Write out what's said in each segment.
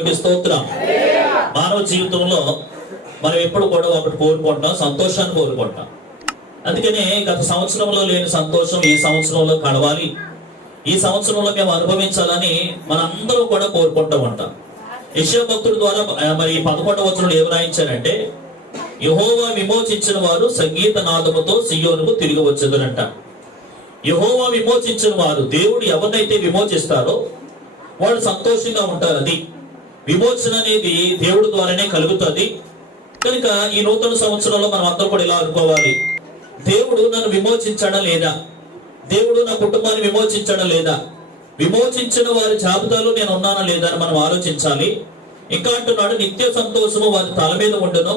దేవుడికి స్తోత్రం. మానవ జీవితంలో మనం ఎప్పుడు కూడా ఒకటి కోరుకుంటాం, సంతోషాన్ని కోరుకుంటాం. అందుకనే గత సంవత్సరంలో లేని సంతోషం ఈ సంవత్సరంలో కలవాలి, ఈ సంవత్సరంలో మేము అనుభవించాలని మనందరూ కూడా కోరుకుంటూ ఉంటాం. యెషయా భక్తుడి ద్వారా మరి 11వ వచనంలో ఏం రాయించారంటే, యెహోవా విమోచించిన వారు సంగీత నాదముతో సియోనుకు తిరిగి వచ్చేదనంట. యెహోవా విమోచించిన వారు, దేవుడు ఎవరినైతే విమోచిస్తారో వాళ్ళు సంతోషంగా ఉంటారు. అది విమోచన అనేది దేవుడి ద్వారానే కలుగుతుంది. కనుక ఈ నూతన సంవత్సరంలో మనం అందరూ కూడా ఇలా అనుకోవాలి, దేవుడు నన్ను విమోచించడం లేదా, దేవుడు నా కుటుంబాన్ని విమోచించడం లేదా, విమోచించిన వారి జాబితాలో నేను ఉన్నానా లేదా అని మనం ఆలోచించాలి. ఇంకా అంటున్నాడు, నిత్య సంతోషము వారి తల మీద ఉండును,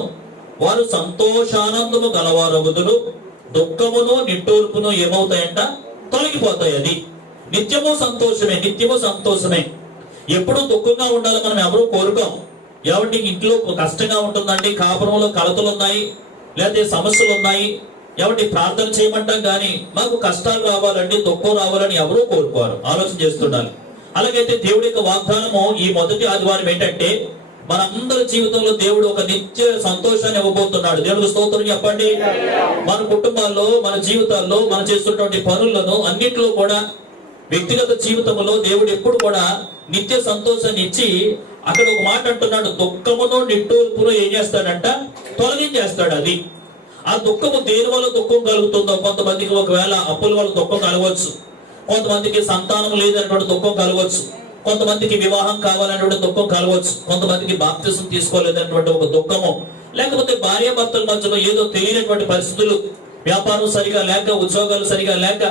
వారు సంతోషానందము గలవారగుదురు, దుఃఖమును నిట్టూర్పును ఏమవుతాయంట, తొలగిపోతాయి. అది నిత్యము సంతోషమే, నిత్యము సంతోషమే. ఎప్పుడు దుఃఖంగా ఉండాలని మనం ఎవరూ కోరుకోం. ఎవరికి ఇంట్లో కష్టంగా ఉంటుందండి, కాపురంలో కలతలు ఉన్నాయి, లేకపోతే సమస్యలు ఉన్నాయి, ఎవరికి ప్రార్థన చేయమంటాం కానీ మాకు కష్టాలు రావాలండి, దుఃఖం రావాలని ఎవరూ కోరుకోరు. ఆలోచన చేస్తుండాలి. అలాగైతే దేవుడి యొక్క వాగ్దానము ఈ మొదటి ఆదివారం ఏంటంటే, మనందరి జీవితంలో దేవుడు ఒక నిత్య సంతోషాన్ని ఇవ్వబోతున్నాడు. దేవుడికి స్తోత్రం చెప్పండి. మన కుటుంబాల్లో, మన జీవితాల్లో, మనం చేస్తున్నటువంటి పనులను అన్నింటిలో కూడా, వ్యక్తిగత జీవితంలో దేవుడు ఎప్పుడు కూడా నిత్య సంతోషాన్ని ఇచ్చి, అక్కడ ఒక మాట అంటున్నాడు, దుఃఖమును నిట్టూర్పును ఏం చేస్తాడంట, తొలగించేస్తాడు. అది ఆ దుఃఖము దేని వల్ల దుఃఖం కలుగుతుందో, కొంతమందికి ఒకవేళ అప్పుల వల్ల దుఃఖం కలగవచ్చు, కొంతమందికి సంతానం లేదనేటువంటి దుఃఖం కలగవచ్చు, కొంతమందికి వివాహం కావాలనేటువంటి దుఃఖం కలగవచ్చు, కొంతమందికి బాప్తిసం తీసుకోలేదనేటువంటి ఒక దుఃఖము, లేకపోతే భార్యాభర్తల మధ్యలో ఏదో తెలియనటువంటి పరిస్థితులు, వ్యాపారం సరిగా లేక, ఉద్యోగాలు సరిగా లేక,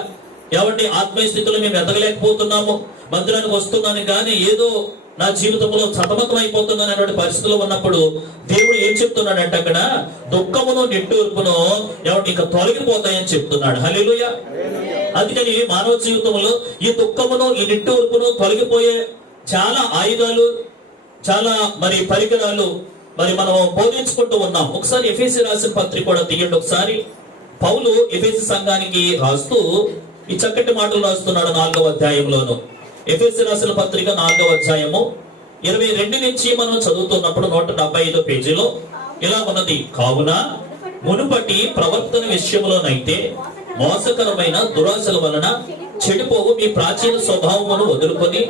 ఎవరి ఆత్మీయ స్థితిలో మేము ఎదగలేకపోతున్నాము, మందిరానికి వస్తున్నాను కానీ ఏదో నా జీవితంలో సతమతం అయిపోతున్నాను అనేటువంటి పరిస్థితుల్లో ఉన్నప్పుడు దేవుడు ఏం చెప్తున్నాడంటే, అక్కడ దుఃఖమును నిట్టూర్పును ఎవరి ఇక తొలగిపోతాయని చెప్తున్నాడు. హల్లెలూయా. అందుకని మానవ జీవితంలో ఈ దుఃఖమును, ఈ నిట్టూర్పును తొలగిపోయే చాలా ఆయుధాలు, చాలా మరి పరికరాలు మరి మనం బోధించుకుంటూ ఉన్నాం. ఒకసారి ఎఫెసీ రాసిన పత్రిక కూడా తీయండి. ఒకసారి పౌలు ఎఫెసీ సంఘానికి రాస్తూ ఈ చక్కటి మాటలు రాస్తున్నాడు 4వ అధ్యాయంలోను. ఎఫెసీ రాసిన పత్రిక 4వ అధ్యాయము 22 నుంచి మనం చదువుతున్నప్పుడు 175 పేజీలో ఇలా ఉన్నది, కావున మునుపటి ప్రవర్తన విషయంలోనైతే మోసకరమైన దురాశల వలన చెడిపోవు మీ ప్రాచీన స్వభావమును వదులుకొని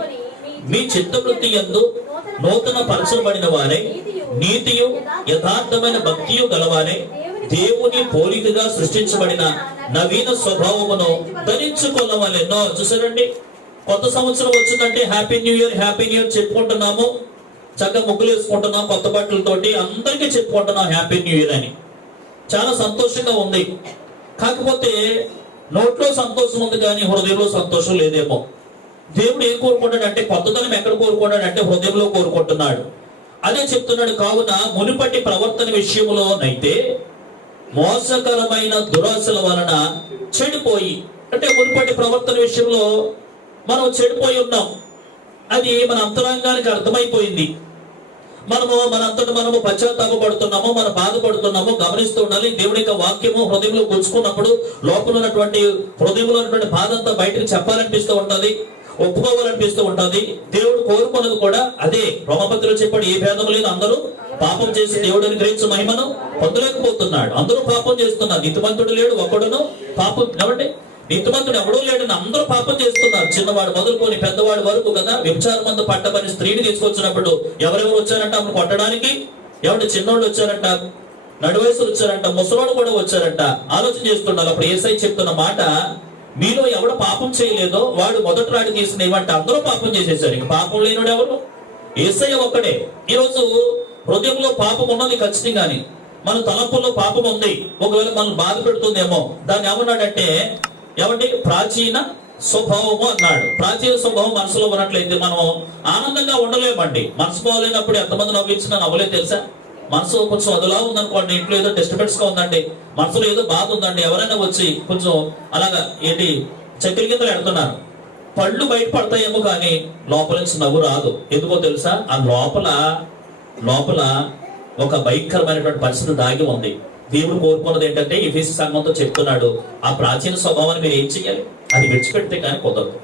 మీ చిత్తవృత్తి యందు నూతన పరచబడిన వారే, నీతియు యథార్థమైన భక్తియు గలవారే, దేవుని పోలికగా సృష్టించబడిన నవీన స్వభావమును ధరించుకోవాలెన్నో. చూసారండి, కొత్త సంవత్సరం వచ్చిందంటే happy new year, happy new year చెప్పుకుంటున్నాము, చక్కగా ముగ్గులు వేసుకుంటున్నాం, కొత్త బట్టలతోటి అందరికీ చెప్పుకుంటున్నాం హ్యాపీ న్యూ ఇయర్ అని. చాలా సంతోషంగా ఉంది. కాకపోతే నోట్లో సంతోషం ఉంది కానీ హృదయంలో సంతోషం లేదేమో. దేవుడు ఏం కోరుకుంటాడంటే, కొత్తదనం ఎక్కడ కోరుకుంటాడంటే హృదయంలో కోరుకుంటున్నాడు. అదే చెప్తున్నాడు, కావున మునుపటి ప్రవర్తన విషయంలోనైతే మోసకరమైన దురాశల వలన చెడిపోయి, అంటే మునుపటి ప్రవర్తన విషయంలో మనం చెడిపోయి ఉన్నాం. అది మన అంతరంగానికి అర్థమైపోయింది. మనము మనంతటా మనము పశ్చాత్తాపడుతున్నాము, మనం బాధపడుతున్నాము, గమనిస్తూ ఉండాలి. దేవుడి యొక్క వాక్యము హృదయంలో గుచ్చుకున్నప్పుడు లోపల ఉన్నటువంటి హృదయంలో ఉన్నటువంటి బాధ అంతా బయటకు చెప్పాలనిపిస్తూ ఉంటది, ఒప్పుకోవాలనిపిస్తూ ఉంటది. దేవుడు కోరుకున్నది కూడా అదే. రోమపత్రికలో చెప్పాడు, ఏ భేదం లేదు, అందరూ పాపం చేసి దేవుడిని గ్రహించు మహిమను పొందలేకపోతున్నాడు. అందరూ పాపం చేస్తున్నారు, నీతిమంతుడు లేడు ఒక్కడును. పాపం ఎవరండి, నీతిమంతుడు ఎవడూ లేడని అందరూ పాపం చేస్తున్నారు, చిన్నవాడు మొదలుకొని పెద్దవాడు వరకు కదా. వ్యభిచారం మందు పట్టబడి స్త్రీని తీసుకొచ్చినప్పుడు ఎవరెవరు వచ్చారంట ఆమెను కొట్టడానికి? ఎవరి చిన్నోళ్ళు వచ్చారంట, నడువయసులు వచ్చారంట, ముసలోడు కూడా వచ్చారంట. ఆలోచన చేస్తున్నారు. అప్పుడు యేసయ్య చెప్తున్న మాట, మీలో ఎవడు పాపం చేయలేదో వాడు మొదటి రాడి తీసుకుని ఏమంటే అందరూ పాపం చేసేసారు. ఇంక పాపం లేనుడు ఎవరు? యేసయ్య ఒక్కడే. ఈరోజు హృదయంలో పాపం ఉన్నది ఖచ్చితంగాని, మన తలంపుల్లో పాపం ఉంది, ఒకవేళ మనం బాధ పెడుతుందేమో. దాన్ని ఏమన్నాడంటే, ఏమంటే ప్రాచీన స్వభావము అన్నాడు. ప్రాచీన స్వభావం మనసులో ఉన్నట్లయితే మనం ఆనందంగా ఉండలేమండి. మనసు బాగోలేనప్పుడు ఎంతమంది నవ్వించినా నవ్వలే తెలుసా. మనసు కొంచెం అదులా ఉందనుకోండి, ఇంట్లో ఏదో డిస్టర్బెన్స్ గా ఉందండి, మనసులో ఏదో బాధ ఉందండి, ఎవరైనా వచ్చి కొంచెం అలాగా ఏంటి చక్కెర కిందలు ఎడుతున్నారు, పళ్ళు బయట పడతాయేమో కానీ లోపల నుంచి నవ్వు రాదు. ఎందుకో తెలుసా? ఆ లోపల ఒక భయంకరమైనటువంటి పరిస్థితి దాగి ఉంది. దేవుడు కోరుకున్నది ఏంటంటే, ఎఫెసీ సంఘంతో చెప్తున్నాడు, ఆ ప్రాచీన స్వభావాన్ని మీరు ఏం చెయ్యాలి? అది విడిచిపెడితే కానీ కుదరదు.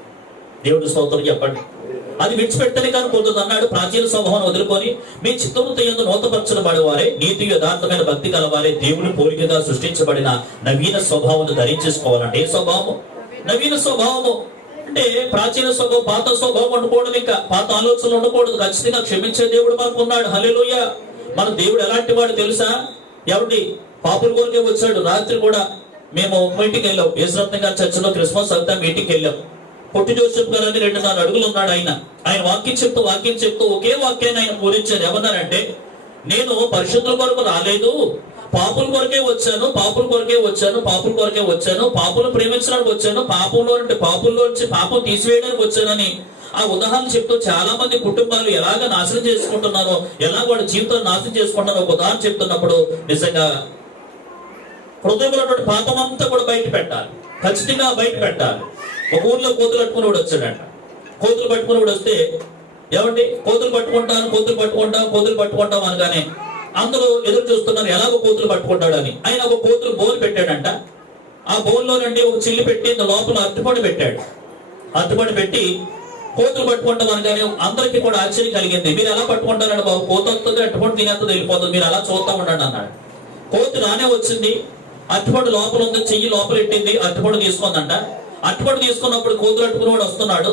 దేవుడి స్తోత్రం చెప్పండి. అది విడిచిపెడితేనే కానీ పోతుంది అన్నాడు. ప్రాచీన స్వభావం వదులుకొని మీ చిత్తముతో యందు నూతపరచబడి వారే నీతి యథార్థమైన భక్తి కలవారే దేవుని పోలికగా సృష్టించబడిన నవీన స్వభావం ధరించేసుకోవాలంటే ఏ స్వభావము? నవీన స్వభావము. అంటే ప్రాచీన స్వభావం, పాత స్వభావం ఉండకూడదు, ఇంకా పాత ఆలోచనలు ఉండకూడదు. ఖచ్చితంగా క్షమించే దేవుడు మనకు ఉన్నాడు. హల్లెలూయా. మన దేవుడు ఎలాంటి వాడు తెలుసా? ఎవరి పాపుల కొరకే వచ్చాడు. రాత్రి కూడా మేము మీటింగ్ వెళ్ళాం, యేసురత్న గారి చర్చలో క్రిస్మస్ అంతా మీటింగ్ వెళ్ళాం. పొట్టి జోసెఫ్ గారు అని 2-4 అడుగులు ఉన్నాడు ఆయన. ఆయన వాక్యం చెప్తూ ఒకే వాక్యాన్ని ఆయన పూరించారు. ఏమన్నారంటే, నేను పరిశుద్ధుల కొరకు రాలేదు, పాపుల కొరకే వచ్చాను, పాపులను ప్రేమించడానికి వచ్చాను, పాపుల్లో నుంచి పాపం తీసివేయడానికి వచ్చానని ఆ ఉదాహరణ చెప్తూ చాలా మంది కుటుంబాలు ఎలాగ నాశనం చేసుకుంటున్నారో, ఎలా వాళ్ళ జీవితాన్ని నాశనం చేసుకుంటున్నారో ఒక ఉదాహరణ చెప్తున్నప్పుడు నిజంగా హృదయంలో పాపం అంతా కూడా బయట పెట్టాలి, ఖచ్చితంగా బయట పెట్టాలి. ఒక ఊర్లో కోతులు పట్టుకుని కూడా వచ్చాడంట. కోతులు పట్టుకుని కూడా వస్తే, ఏమండి కోతులు పట్టుకుంటాం అనగానే అందరూ ఎదురు చూస్తున్నారు, ఎలాగో కోతులు పట్టుకుంటాడని. ఆయన ఒక కోతులు బోన్ పెట్టాడంట. ఆ బోన్లో నుండి ఒక చిల్లి పెట్టి లోపల అరటిపండు పెట్టాడు. అరటిపండు పెట్టి కోతులు పట్టుకుంటాం అనగానే అందరికీ కూడా ఆశ్చర్యం కలిగింది. మీరు ఎలా పట్టుకుంటారండి బాబు, కోత వస్తుంది, అరటిపండు తినేస్తుంది, వెళ్ళిపోతుంది, మీరు అలా చూస్తా ఉండండి అన్నాడు. కోతి రానే వచ్చింది, అరటిపండు లోపల ఉంది, చెయ్యి లోపల పెట్టింది, అరటిపండు తీసుకుందంట. అరటిపండు తీసుకున్నప్పుడు కోతులు అట్టుకుని వాడు వస్తున్నాడు.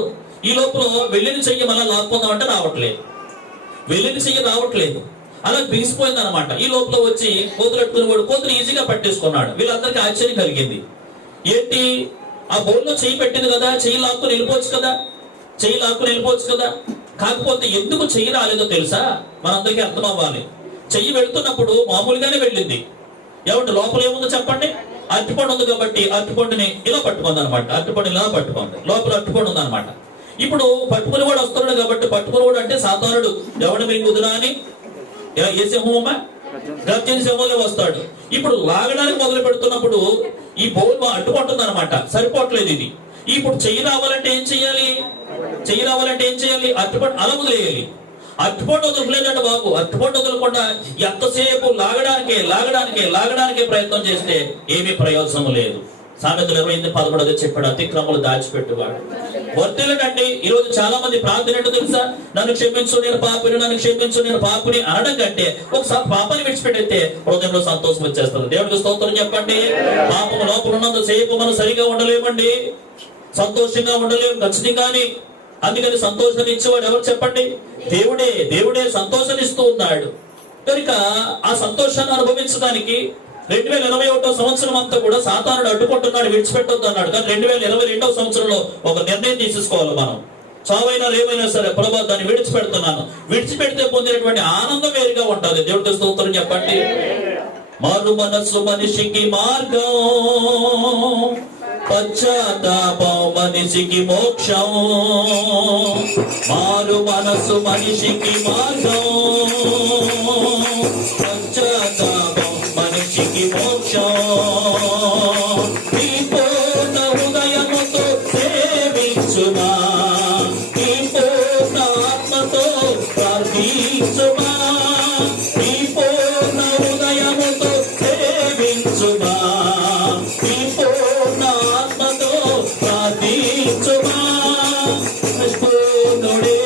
ఈ లోపల వెళ్ళిన చెయ్యి మళ్ళీ లాక్కుందామంటే రావట్లేదు, అలా బిగిసిపోయింది అనమాట. ఈ లోపల వచ్చి కోతులు అట్టుకుని వాడు కోతులు ఈజీగా పట్టేసుకున్నాడు. వీళ్ళందరికీ ఆశ్చర్యం కలిగింది. ఏంటి, ఆ బౌల్లో చెయ్యి పెట్టింది కదా, చెయ్యి లాక్కుని వెళ్ళిపోవచ్చు కదా. కాకపోతే ఎందుకు చెయ్యి రాలేదో తెలుసా? మనందరికీ అర్థం అవ్వాలి. చెయ్యి వెళుతున్నప్పుడు మామూలుగానే వెళ్ళింది. ఏమంటే లోపల ఏముందో చెప్పండి? అరటిపండు ఉంది కాబట్టి అరటిపండుని ఇలా పట్టుకుంది అనమాట. అరటిపండు ఇలా పట్టుకుంది, లోపల అరటిపండు ఉంది అనమాట. ఇప్పుడు పట్టుకుని కూడా వస్తున్నాడు కాబట్టి, పట్టుకుని కూడా అంటే సాతానుడు ఎవడు మీకు కుదురా అని ఏ సింహమా గర్జన సింహంలో వస్తాడు. ఇప్పుడు లాగడానికి మొదలు పెడుతున్నప్పుడు ఈ బౌల్ అడ్డుకుంటుంది అనమాట, సరిపోవట్లేదు ఇది. ఇప్పుడు చెయ్యి రావాలంటే ఏం చెయ్యాలి? అరటిపండు అలా వదిలేయాలి. అరటిపండు వదలలేదండి బాబు. అరటిపండు వదలకుండా ఎంతసేపు లాగడానికే ప్రయత్నం చేస్తే ఏమీ ప్రయోజనం లేదు. సామెతలు 28:11 చెప్పాడు, అతిక్రమలు దాచిపెట్టువాడు వర్తిల్లడండి. ఈ రోజు చాలా మంది ప్రార్థన ఏంటో తెలుసా? నన్ను క్షమించు నేను పాపిని అనడం కంటే ఒకసారి పాపాన్ని విడిచిపెట్టితే హృదయంలో సంతోషం వచ్చేస్తుంది. దేవుడికి స్తోత్రం చెప్పండి. పాపం లోపల ఉన్నంత సేపు మనం సరిగా ఉండలేమండి, సంతోషంగా ఉండలేము ఖచ్చితంగాని. అందుకని సంతోషాన్ని ఇచ్చేవాడు ఎవరు చెప్పండి? దేవుడే సంతోషాన్ని ఇస్తూ ఉన్నాడు. కనుక ఆ సంతోషాన్ని అనుభవించడానికి 2021వ సంవత్సరం అంతా కూడా సాతానుడు అడ్డుకుంటున్నాడు, విడిచిపెట్టొద్దు అన్నాడు. కానీ 2022వ సంవత్సరంలో ఒక నిర్ణయం తీసుకోవాలి మనం. చావైనా రేమైనా సరే ప్రభా దాన్ని విడిచిపెడితే పొందినటువంటి ఆనందం వేరుగా ఉంటుంది. దేవుడికి స్తోత్రం చెప్పండి. మారు మనస్సు మనిషికి మార్గం, పశ్చాత్తాపం మనిషికి మోక్షం. మారు మనస్సు మనిషికి మార్గం, పశ్చాత్తాపం మనిషికి మోక్షం. ఈ పూర్ణ హృదయముతో సేవించుమా, ఈ పూర్ణ ఆత్మతో ప్రార్థించుమా, ఈ పూర్ణ హృదయముతో సేవించుమా, ఈ పూర్ణ ఆత్మతో ప్రార్థించుమా. పూర్ణుడే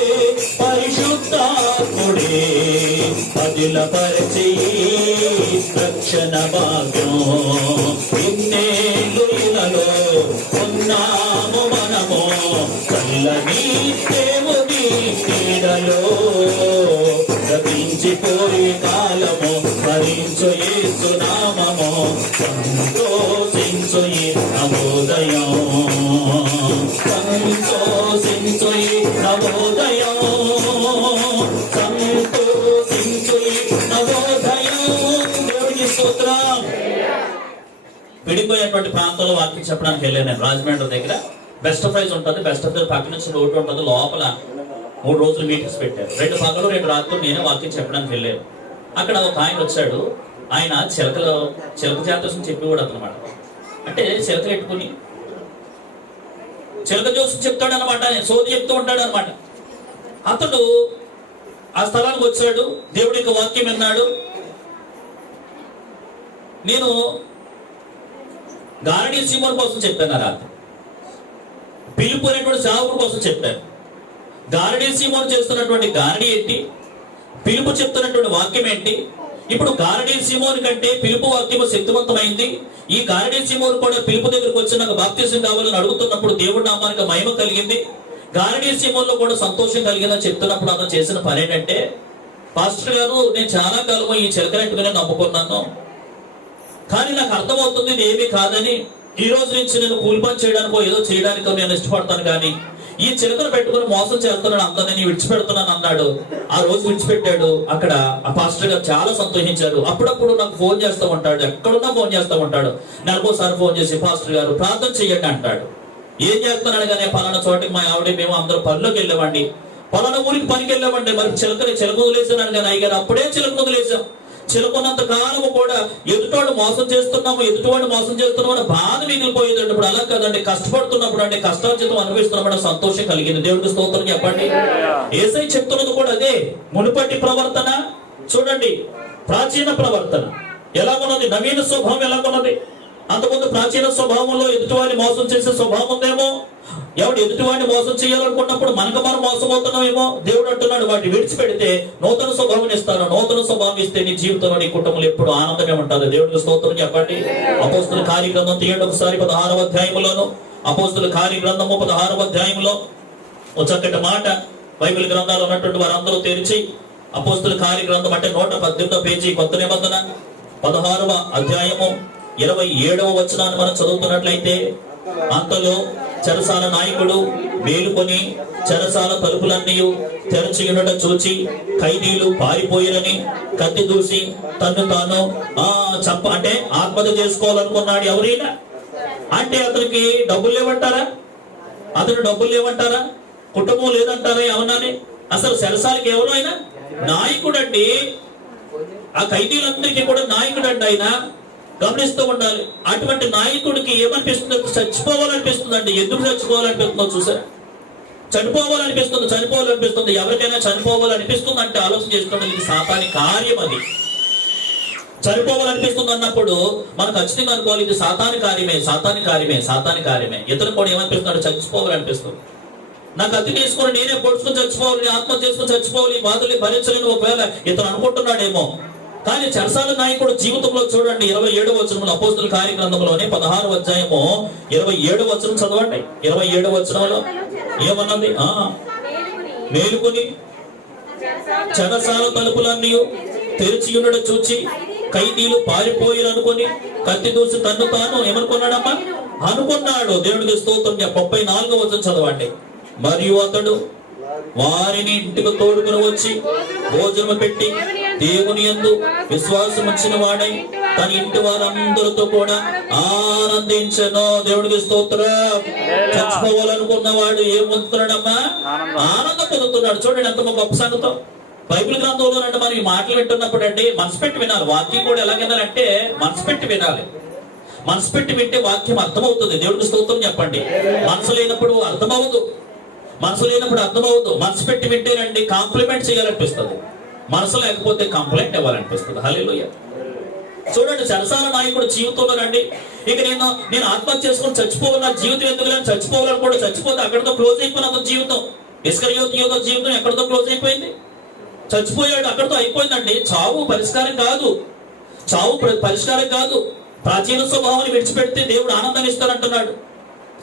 పరిశుద్ధాత్ముడే పదిలపరిచి రక్షణ భాగ్యం. ఇన్నేళ్ళు ఇలలో ఉన్నాము మనము, చల్లని దేవుని నీడలో. గతించిపోయే కాలము భరించు యేసు నామము, సంతోషించు ఈ నవోదయం, సంతోషించు ఈ నవోదయం, సంతోషించు ఈ నవోదయం. దేవుని స్తోత్రం. విడిపోయేటువంటి ప్రాంతంలో వాక్యం చెప్పడానికి వెళ్ళాను నేను. రాజమండ్రి దగ్గర బెస్ట్ ప్రైజ్ ఉంటుంది. బెస్ట్ ప్రైజ్ పక్క నుంచి రోడ్డు ఉంటుంది. లోపల 3 రోజులు మీటింగ్స్ పెట్టారు. 2 పగలు 2 రాత్రులు నేనే వాక్యం చెప్పడానికి వెళ్ళాను. అక్కడ ఒక ఆయన వచ్చాడు. ఆయన చిలక జాతర చెప్పేవాడు అనమాట. అంటే చిలకలు ఎట్టుకుని చిలక జోసు చెప్తాడు అనమాట, సోది చెప్తూ ఉంటాడు అనమాట. అతడు ఆ స్థలానికి వచ్చాడు, దేవుడి యొక్క వాక్యం విన్నాడు. నేను గారడీ సీమోన్ కోసం చెప్పాను, రాత్రి పిలుపు అనేటువంటి సేవకుల కోసం చెప్పాను. గారడీ సీమోను చేస్తున్నటువంటి గారడీ ఏంటి? పిలుపు చెప్తున్నటువంటి వాక్యం ఏంటి? ఇప్పుడు గారడీ సీమోను కంటే పిలుపు వాక్యము శక్తివంతమైంది. ఈ గారడీ సీమోను కూడా పిలుపు దగ్గరకు వచ్చి నాకు బాప్తిసం కావాలని అడుగుతున్నప్పుడు దేవుడి నామానికి మహిమ కలిగింది. గారడీ సీమోన్లో కూడా సంతోషం కలిగిందని చెప్తున్నప్పుడు అతను చేసిన పని ఏంటంటే, పాస్టర్ గారు, నేను చాలా కాలం ఈ చిలకరెట్టుకునే నమ్ముకున్నాను, కానీ నాకు అర్థమవుతుంది ఇది ఏమీ కాదని. ఈ రోజు నుంచి నేను కూలి పని చేయడానికో ఏదో చేయడానికో నేను ఇష్టపడతాను, కానీ ఈ చిలకను పెట్టుకుని మోసం చేస్తున్నాడు అంతా, నేను విడిచిపెడుతున్నాను అన్నాడు. ఆ రోజు విడిచిపెట్టాడు. అక్కడ ఆ పాస్టర్ గారు చాలా సంతోషించారు. అప్పుడప్పుడు నాకు ఫోన్ చేస్తూ ఉంటాడు, ఎక్కడున్నా ఫోన్ చేస్తూ ఉంటాడు. నెలకోసారి ఫోన్ చేసి, పాస్టర్ గారు ప్రార్థన చెయ్యండి అంటాడు. ఏం చేస్తున్నాడు? కానీ పలానా చోటికి మా ఆవిడ మేము అందరూ పనిలోకి వెళ్ళామండి, పలానా ఊరికి పనికి వెళ్ళామండి, మరి చిలక వదిలేసాను కానీ అయ్యారు అప్పుడే చిలక వదిలేసాం. చిలకున్నంత కాలము కూడా ఎదుటోడు మోసం చేస్తున్నాము, ఎదుటివాడు మోసం చేస్తున్నాము అని బాధ మిగిలిపోయేదండి. ఇప్పుడు అలా కదండి, కష్టపడుతున్నప్పుడు అంటే కష్టార్జితం అనుభవిస్తున్నప్పుడు సంతోషం కలిగింది. దేవుడికి స్తోత్రం చెప్పండి. యేసయ్య చెప్తున్నది కూడా అదే. మునుపటి ప్రవర్తన చూడండి, ప్రాచీన ప్రవర్తన ఎలాగున్నది, నవీన స్వభావం ఎలాగున్నది. అంతకుముందు ప్రాచీన స్వభావంలో ఎదుటివాడిని మోసం చేసే స్వభావం ఉందేమో. ఎవడు ఎదుటివాడిని మోసం చేయాలనుకున్నప్పుడు మనకు మనం మోసపోతున్నామేమో. దేవుడు అంటున్నాడు, వాటిని విడిచిపెడితే నూతన స్వభావం ఇస్తాను. నూతన స్వభావం ఇస్తే నీ జీవితంలో నీ కుటుంబంలో ఎప్పుడు ఆనందమే ఉంటుంది. దేవుడికి స్తోత్రం చెప్పండి. అపోస్తుల కార్యగ్రంథం తీయండి ఒకసారి 16వ అధ్యాయంలోను. అపోస్తుల కార్యగ్రంథము 16వ అధ్యాయంలో ఒక చక్కటి మాట బైబిల్ గ్రంథాలు ఉన్నటువంటి వారందరూ తెరిచి, అపోస్తుల కార్యగ్రంథం అంటే 118వ పేజీ, కొత్త నిబంధన 16వ అధ్యాయము 27వ వచనాన్ని మనం చదువుతున్నట్లయితే, అంతలో చెరసాల నాయకుడు మేలుకొని చెరసాల తలుపులన్నీ తెరచి ఉండటం చూచి ఖైదీలు పారిపోయిరని కత్తి దూసి తను తాను అంటే ఆత్మహత్య చేసుకోవాలనుకున్నాడు. ఎవరైనా అంటే అతనికి డబ్బులు లేవంటారా? అతను డబ్బులు లేవంటారా? కుటుంబం లేదంటారా? ఏమన్నానే? అసలు చెరసాలకి ఎవరు ఆయన? నాయకుడు అండి. ఆ ఖైదీలందరికీ కూడా నాయకుడు అండి ఆయన. గమనిస్తూ ఉండాలి. అటువంటి నాయకుడికి ఏమనిపిస్తుంది? చచ్చిపోవాలనిపిస్తుంది అండి. ఎందుకు చచ్చిపోవాలనిపిస్తుందో చూసారా? చనిపోవాలనిపిస్తుంది. ఎవరికైనా చనిపోవాలనిపిస్తుంది అంటే ఆలోచన చేసుకోండి, ఇది సాతాని కార్యం. అది చనిపోవాలనిపిస్తుంది అన్నప్పుడు మనం ఖచ్చితంగా అనుకోవాలి, ఇది సాతాని కార్యమే. ఇతను కూడా ఏమనిపిస్తున్నాడు? చచ్చిపోవాలనిపిస్తుంది. నాకు అతి తీసుకొని నేనే పొడుచుకుని చచ్చిపోవాలి, ఆత్మహత్య చేసుకుని చచ్చిపోవాలి, ఈ బాధల్ని భరించలేని ఒకవేళ ఇతను అనుకుంటున్నాడేమో. కానీ చెరసాల నాయకుడు జీవితంలో చూడండి, 27వ వచనంలో అపోస్తుల కార్యగ్రంథంలోనే 16వ అధ్యాయము 27వ వచనం చదవండి. 27వ వచనంలో ఏమన్నది? మేలుకొని చెరసాల తలుపులన్నీ తెరిచి ఉండడం చూచి ఖైదీలు పారిపోయారనుకొని కత్తి దూసి తన్ను తాను ఏమనుకున్నాడమ్మా? అనుకున్నాడు. దేవుడికి స్తోత్రం. 34వ వచనం చదవండి. మరియు అతడు వారిని ఇంటికి తోడుకుని వచ్చి భోజనం పెట్టి దేవుని యందు విశ్వాసం వచ్చిన వాడై తన ఇంటి వారందరితో కూడా ఆనందించను. దేవుడికి స్తోత్రం. చచ్చిపోవాలనుకున్నవాడు ఏం పొందుతున్నాడమ్మా? ఆనందం పొందుతున్నాడు. చూడండి ఎంత గొప్ప సంగతం. బైబిల్ గ్రంథంలో అంటే మనం ఈ మాటలు వింటున్నప్పుడు అండి మనసు పెట్టి వినాలి. వాక్యం కూడా ఎలా వినాలంటే మనసు పెట్టి వినాలి. మనసు పెట్టి వింటే వాక్యం అర్థమవుతుంది. దేవుడికి స్తోత్రం చెప్పండి. మనసు లేనప్పుడు అర్థమవుదు. మనసు పెట్టి వింటేనండి కాంప్లిమెంట్ చేయాలనిపిస్తుంది. మనసు లేకపోతే కంప్లైంట్ ఇవ్వాలనిపిస్తుంది. హల్లెలూయా. చూడండి, చెరసాల నాయకుడు జీవితంలో రండి, ఇక నేను ఆత్మహత్య చేసుకుని చచ్చిపోవాలి, నా జీవితం ఎందుకు లేని చచ్చిపోవాలని కూడా చచ్చిపోతే అక్కడితో క్లోజ్ అయిపోయిన అతని జీవితం. ఇస్కరియోతు యోధ జీవితం ఎక్కడితో క్లోజ్ అయిపోయింది? చచ్చిపోయాడు, అక్కడితో అయిపోయిందండి. చావు పరిష్కారం కాదు. ప్రాచీన స్వభావాన్ని విడిచిపెడితే దేవుడు ఆనందం ఇస్తారంటున్నాడు.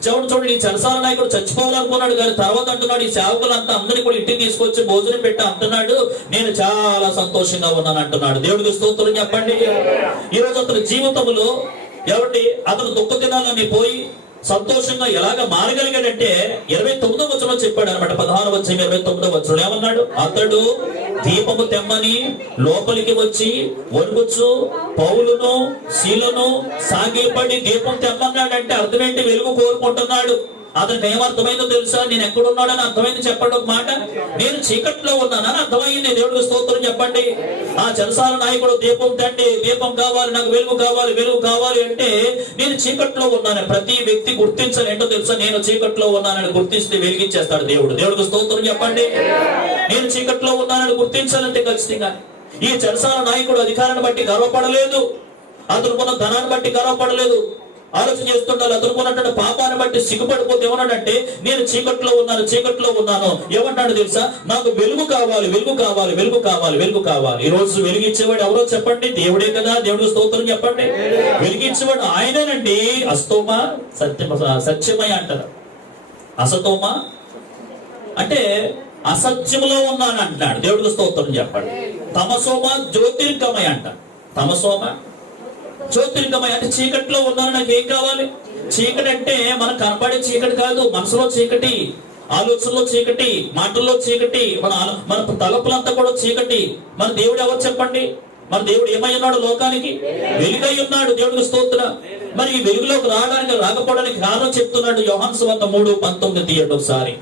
చూడండి, ఈ చెరసాల నాయకుడు చచ్చిపోవాలనుకున్నాడు, కానీ తర్వాత అంటున్నాడు, ఈ సేవకులంతా అందరినీ కూడా ఇంటికి తీసుకొచ్చి భోజనం పెట్టి అంటున్నాడు, నేను చాలా సంతోషంగా ఉన్నాను అంటున్నాడు. దేవుడికి స్తోత్రం చెప్పండి. ఈ రోజు అతని జీవితంలో ఎవరి అతను దుఃఖ దినాలన్నీ పోయి సంతోషంగా ఎలాగ మారగలిగాడంటే 29వ వచనంలో చెప్పాడు అనమాట. 16వ అధ్యాయం 29వ వచనంలో ఏమన్నాడు? అతడు దీపము తెమ్మని లోపలికి వచ్చి వణుకుచు పౌలును శీలను సాగిలపడి దీపం తెమ్మన్నాడంటే అర్థం ఏంటి? వెలుగు కోరుకుంటున్నాడు. అతనికి ఏమర్థమైందో తెలుసా? నేను ఎక్కడున్నాడని అర్థమైంది. చెప్పండి ఒక మాట. నేను చీకట్లో ఉన్నానని అర్థమైంది. దేవుడికి స్తోత్రం చెప్పండి. ఆ చెరసాల నాయకుడు దీపం తండి, దీపం కావాలి, నాకు వెలుగు కావాలి అంటే నేను చీకట్లో ఉన్నాను. ప్రతి వ్యక్తి గుర్తించాలి. ఏంటో తెలుసా? నేను చీకట్లో ఉన్నానని గుర్తిస్తే వెలిగించేస్తాడు దేవుడు. దేవుడికి స్తోత్రం చెప్పండి. నేను చీకట్లో ఉన్నానని గుర్తించాలంటే ఖచ్చితంగా. ఈ చెరసాల నాయకుడు అధికారాన్ని బట్టి గర్వపడలేదు, అతనుకున్న ధనాన్ని బట్టి గర్వపడలేదు. ఆలోచన చేస్తుండాలి. అతనుకున్నట్టు పాపాన్ని బట్టి సిగ్గుపడిపోతే ఏమన్నాడంటే, నేను చీకట్లో ఉన్నాను. ఏమంటాడు తెలుసా? నాకు వెలుగు కావాలి, వెలుగు కావాలి, వెలుగు కావాలి, వెలుగు కావాలి. ఈ రోజు వెలిగించేవాడు ఎవరో చెప్పండి? దేవుడే కదా. దేవుడు స్తోత్రం చెప్పండి. వెలిగించేవాడు ఆయనేనండి. అస్తోమ సత్యమయ అంటారు. అసతోమ అంటే అసత్యములో ఉన్నాను అంటున్నాడు. దేవుడికి స్తోత్రం చెప్పండి. తమసోమ జ్యోతిర్గమయ అంట. తమసోమ జ్యోతిర్గమయ అంటే చీకటిలో ఉన్నాను. నాకు ఏం కావాలి? చీకటి అంటే మనకు కనపడే చీకటి కాదు, మనసులో చీకటి, ఆలోచనలో చీకటి, మాటల్లో చీకటి, మన తలపులంతా కూడా చీకటి. మన దేవుడు ఎవరు చెప్పండి? మన దేవుడు ఏమై ఉన్నాడు? లోకానికి వెలుగై ఉన్నాడు. దేవుడికి స్తోత్రం. మరి ఈ వెలుగులోకి రాకపోవడానికి కారణం చెప్తున్నాడు. యోహాను సువార్త 3:19 తీయండి ఒకసారి.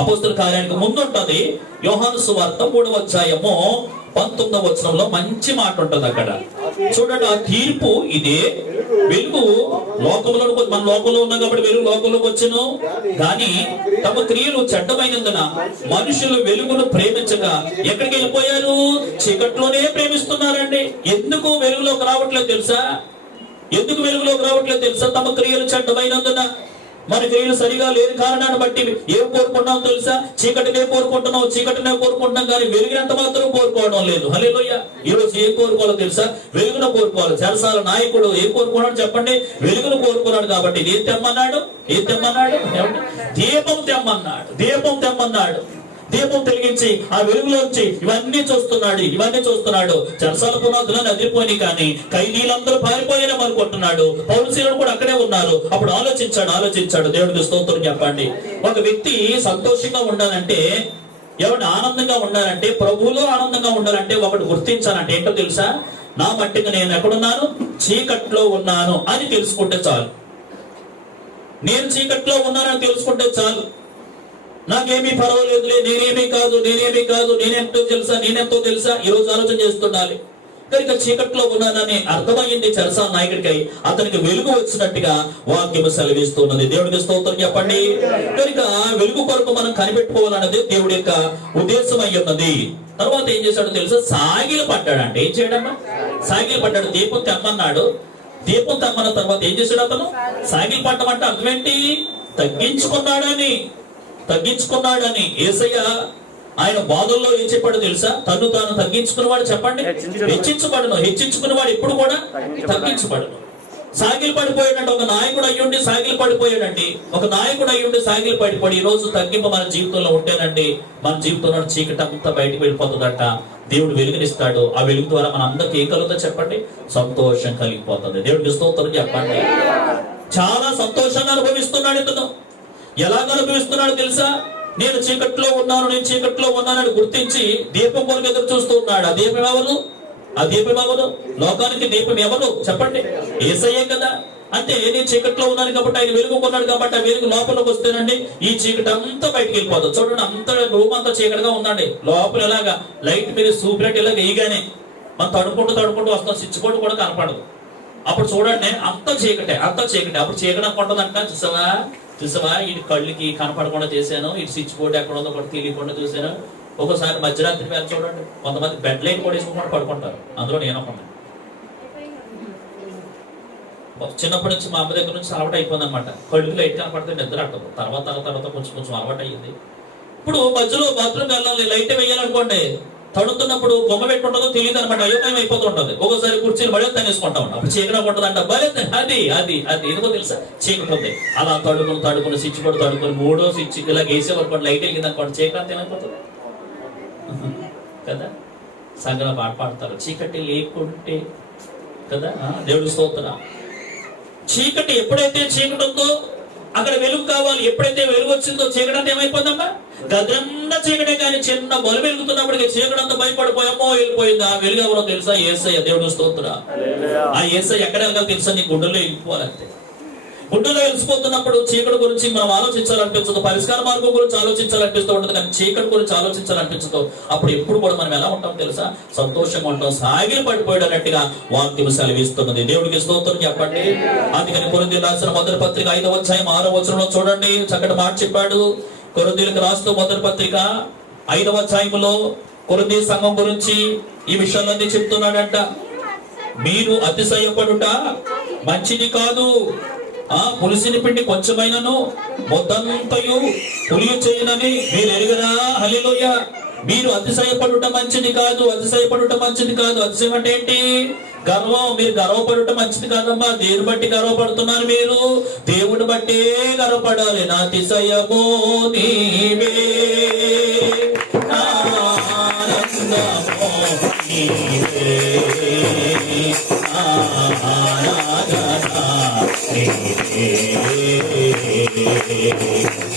అపోస్తల కార్యానికి ముందు ఉంటది. యోహాను సువార్త 3వ అధ్యాయము 19వ వచనంలో మంచి మాట ఉంటది అక్కడ. చూడండి, ఆ తీర్పు ఇదే. వెలుగు లోకంలో, మన లోకంలో ఉన్నాం కాబట్టి వెలుగు లోకంలోకి వచ్చును. కానీ తమ క్రియలు చెడ్డమైనందున మనుషులు వెలుగును ప్రేమించక ఎక్కడికి వెళ్ళిపోయారు? చీకట్లోనే ప్రేమిస్తున్నారండి. ఎందుకు వెలుగులోకి రావట్లేదు తెలుసా? ఎందుకు వెలుగులోకి రావట్లేదు తెలుసా? తమ క్రియలు చెడ్డమైనందున. మన క్రియలు సరిగా లేని కారణాన్ని బట్టి ఏం కోరుకుంటున్నాం తెలుసా? చీకటినే కోరుకుంటున్నాం కానీ వెలుగునంత మాత్రం కోరుకోవడం లేదు. హల్లెలూయా. ఈ రోజు ఏం కోరుకోవాలో తెలుసా? వెలుగును కోరుకోవాలి. చెరసాల నాయకుడు ఏం కోరుకున్నాడు చెప్పండి? వెలుగును కోరుకున్నాడు. కాబట్టి ఏం తెమ్మన్నాడు? దీపం తెమ్మన్నాడు. దీపం వెలిగించి ఆ వెలుగులోంచి ఇవన్నీ చూస్తున్నాడు. చెరసాల పునాదులను అదిరిపోయి కానీ ఖైదీలందరూ పారిపోయారని అనుకుంటున్నాడు. పౌలుసీలను కూడా అక్కడే ఉన్నారు. అప్పుడు ఆలోచించాడు. దేవుడికి స్తోత్రం చెప్పండి. ఒక వ్యక్తి సంతోషంగా ఉండాలంటే, ఎవరిని ఆనందంగా ఉండాలంటే, ప్రభువులో ఆనందంగా ఉండాలంటే ఒకటి గుర్తించాలంటే ఏంటో తెలుసా? నా మట్టికి నేను ఎక్కడున్నాను? చీకట్లో ఉన్నాను అని తెలుసుకుంటే చాలు. నేను చీకట్లో ఉన్నానని తెలుసుకుంటే చాలు. నాకేమీ పర్వాలేదులే, నేనేమీ కాదు, నేనెంతో తెలుసా. ఈ రోజు ఆలోచన చేస్తుండాలి. కనుక చీకట్లో ఉన్నానని అర్థమైంది చెరసా నాయకుడికి. అతనికి వెలుగు వచ్చినట్టుగా వాక్యము సెలవిస్తున్నది. దేవుడికి స్తోత్రం చెప్పండి. కనుక వెలుగు కొరకు మనం కనిపెట్టుకోవాలన్నది దేవుడి యొక్క ఉద్దేశం అయి ఉన్నది. తర్వాత ఏం చేశాడో తెలుసా? సాగిలు పడ్డాడంటే. ఏం చేయడమ్మా? సాగిలు పడ్డాడు. దీపం తెమ్మన్నాడు. దీపం తెమ్మన్న తర్వాత ఏం చేశాడు అతను? సాగిలు పడ్డం అంటే అర్థం ఏంటి? తగ్గించుకున్నాడని. యేసయ్య ఆయన బాధల్లో ఏం చెప్పాడో తెలుసా? తను తాను తగ్గించుకున్నవాడు చెప్పండి, హెచ్చించుకున్నవాడు ఎప్పుడు కూడా తగ్గించబడును. సాగిలు పడిపోయాడంటే ఒక నాయకుడు అయ్యుండి సాగిలు పడిపోయాడండి. సాగిలు పడిపోయి ఈ రోజు తగ్గింపు మన జీవితంలో ఉంటేనండి, మన జీవితంలో చీకటి అంతా బయటకు వెళ్ళిపోతుందట. దేవుడు వెలుగునిస్తాడు. ఆ వెలుగు ద్వారా మన అందరికి ఏం కలుగుతుందో చెప్పండి? సంతోషం కలిగిపోతుంది. దేవుడికి స్తోత్రం చెప్పండి. చాలా సంతోషంగా అనుభవిస్తున్నాడు ఇతను. ఎలాగ అనుభవిస్తున్నాడు తెలుసా? నేను చీకట్లో ఉన్నానని గుర్తించి దీపం కొరకు ఎదురు చూస్తూ ఉన్నాడు. ఆ దీపం ఎవరు? లోకానికి దీపం ఎవరు చెప్పండి? యేసయ్యే కదా. అంటే నేను చీకట్లో ఉన్నాను కాబట్టి ఆయన వెలుగు కొన్నాడు కాబట్టి ఆ వెలుగు లోపలికి వస్తేనండి ఈ చీకటి అంతా బయటకు వెళ్ళిపోతుంది. చూడండి, అంత రూమ్ అంతా చీకటిగా ఉందండి. లోపల ఎలాగా లైట్ మీద సూపరేట్ ఇలా వేయగానే మనం తడుకుంటూ వస్తాం. స్విచ్ బోర్డు కూడా కనపడదు. అప్పుడు చూడండి అంత చీకటే. అప్పుడు చీకటి అనుకుంటుందంట. చూసావా ఈ కళ్ళకి కనపడకుండా చేశాను, ఈ స్విచ్ బోర్డు ఎక్కడ ఉందో కూడా తెలియకుండా చూశాను. ఒకసారి మధ్యరాత్రి వేళ చూడండి, కొంతమంది బెడ్ లైట్ కూడా వేసుకుంటూ పడుకుంటారు. అందులో నేను ఒకటి. చిన్నప్పటి నుంచి మా అమ్మ దగ్గర నుంచి అలవాటు అయిపోయింది అనమాట. కళ్ళుకి లైట్ కనపడితే నిద్ర అట్టదు. తర్వాత కొంచెం అలవాటు అయ్యింది. ఇప్పుడు మధ్యలో బాత్రూమ్కి వెళ్ళాలి, లైట్ వేయాలనుకోండి, తడుతున్నప్పుడు బొమ్మ పెట్టుకుంటుందో తెలియదు అనమాట. అయోమయం అయిపోతుంటది. ఒకసారి కుర్చీలు బడే తనేసుకుంటా ఉంటాం. అప్పుడు చీకటి ఉంటుంది అంట. బలే అది ఎందుకో తెలుసా? చీకటి ఉంది. అలా తడుకుని స్విచ్ బోర్డు తడుకుని 3వ స్విచ్ ఇలా వేసేవారు లైట్ వెలిగింది అనుకోండి, చీకటి అంత ఏమైపోతుంది కదా. సంగన పాట పాడతారు, చీకటి లేకుంటే కదా. దేవుడి స్తోత్రం. చీకటి ఎప్పుడైతే చీకటి ఉందో అక్కడ వెలుగు కావాలి. ఎప్పుడైతే వెలుగు వచ్చిందో చీకటి అంతా ఏమైపోతుందమ్మా? గదంతా చీకటే. కానీ చిన్న బలు వెలుగుతున్నప్పటికీ చీకటి అంతా భయపడిపోయామో వెళ్ళిపోయిందా? వెలుగు ఎవరో తెలుసా? యేసయ్య. దేవుడు స్తోత్రం. ఆ యేసయ్య ఎక్కడ వెళ్ళాలో తెలుసా? నీ గుండెల్లో వెళ్ళిపోవాలంతే. గుండెలో వెలిసిపోతున్నప్పుడు చీకటి గురించి మనం ఆలోచించాలనిపించదు, పరిష్కార మార్గం గురించి ఆలోచించాలనిపిస్తూ ఉంటుంది. కానీ చీకటి గురించి ఆలోచించాలనిపించదు. అప్పుడు ఎప్పుడు కూడా మనం ఎలా ఉంటాం తెలుసా? సంతోషంగా ఉంటాం. సాగిలు పడిపోయాడన్నట్టుగా వాక్యం సెలవిస్తున్నది. దేవుడికి స్తోత్రం చెప్పండి. అందుకని కొరింథీయులకు రాసిన మొదటి పత్రిక 5వ అధ్యాయం 6వ వచనంలో చూడండి, చక్కటి మాట చెప్పాడు. కొరింథీయులకు రాస్తూ మొదటి పత్రిక 5వ అధ్యాయంలో కొరింథీ సంఘం గురించి ఈ విషయాలన్నీ చెప్తున్నాడంట. మీరు అతిశయపడుట మంచిది కాదు. పులిసిన పిండి కొంచెమైనను మొద్దంతయు పులియ చేయనని మీరు ఎరుగరా? హల్లెలూయా. మీరు అతిశయపడుట మంచిది కాదు, అతిశయపడుట మంచిది కాదు. అతిశయం అంటే ఏంటి? గర్వం. మీరు గర్వపడుట మంచిది కాదమ్మా. దేని బట్టి గర్వపడుతున్నారు మీరు? దేవుని బట్టే గర్వపడాలి. నా అతిశయము నీవే, నా ఆనందము నీవే, నా ఆరాధన నీవే.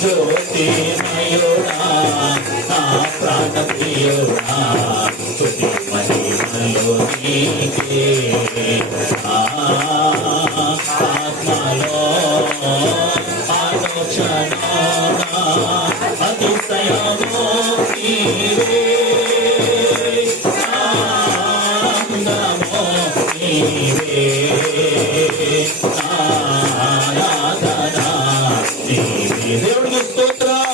జ్యోతిమయుడా, నా ప్రాణప్రియుడా, స్తుతి మహిమలు నీకే. ఆత్మలో ఆలోచన అతిశయము నీవే, ఆనందము నీవే, ఆరాధన నీవే. దేవుడికి స్తోత్రం.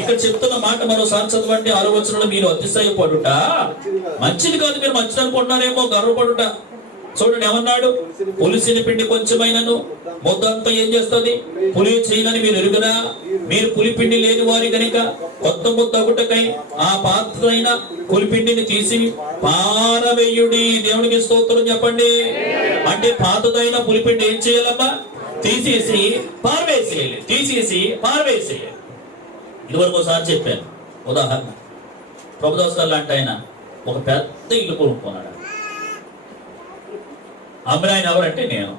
ఇక్కడ చెప్తున్న మాట మరోసారి చదవండి. 6వ వచనంలో మీరు అతిశయపడుట మంచిది కాదు. మీరు మంచిది అనుకుంటున్నారేమో, గర్వపడుట. చూడండి ఏమన్నాడు? పులిసిన పిండి కొంచెమైనను మొద్దంతా ఏం చేస్తుంది? పులి చేయనని మీరు ఎరుగురా? మీరు పులిపిండి లేని వారి కనుక కొత్త ముద్ద ఒకటకై ఆ పాత్రైన పులిపిండిని తీసి పారవేయుడి. దేవునికి స్తోత్రం చెప్పండి. అంటే పాతదైన పులిపిండి ఏం చేయాలమ్మా? తీసేసి పారవేసేయాలి, తీసేసి పారవేసేయాలి. ఇదివరకు ఒకసారి చెప్పాను ఉదాహరణ. ప్రభుదాస్ గారు లాంటి ఆయన ఒక పెద్ద ఇల్లు కొనుక్కున్నాడు. అమ్మిన ఆయన ఎవరంటే నేను,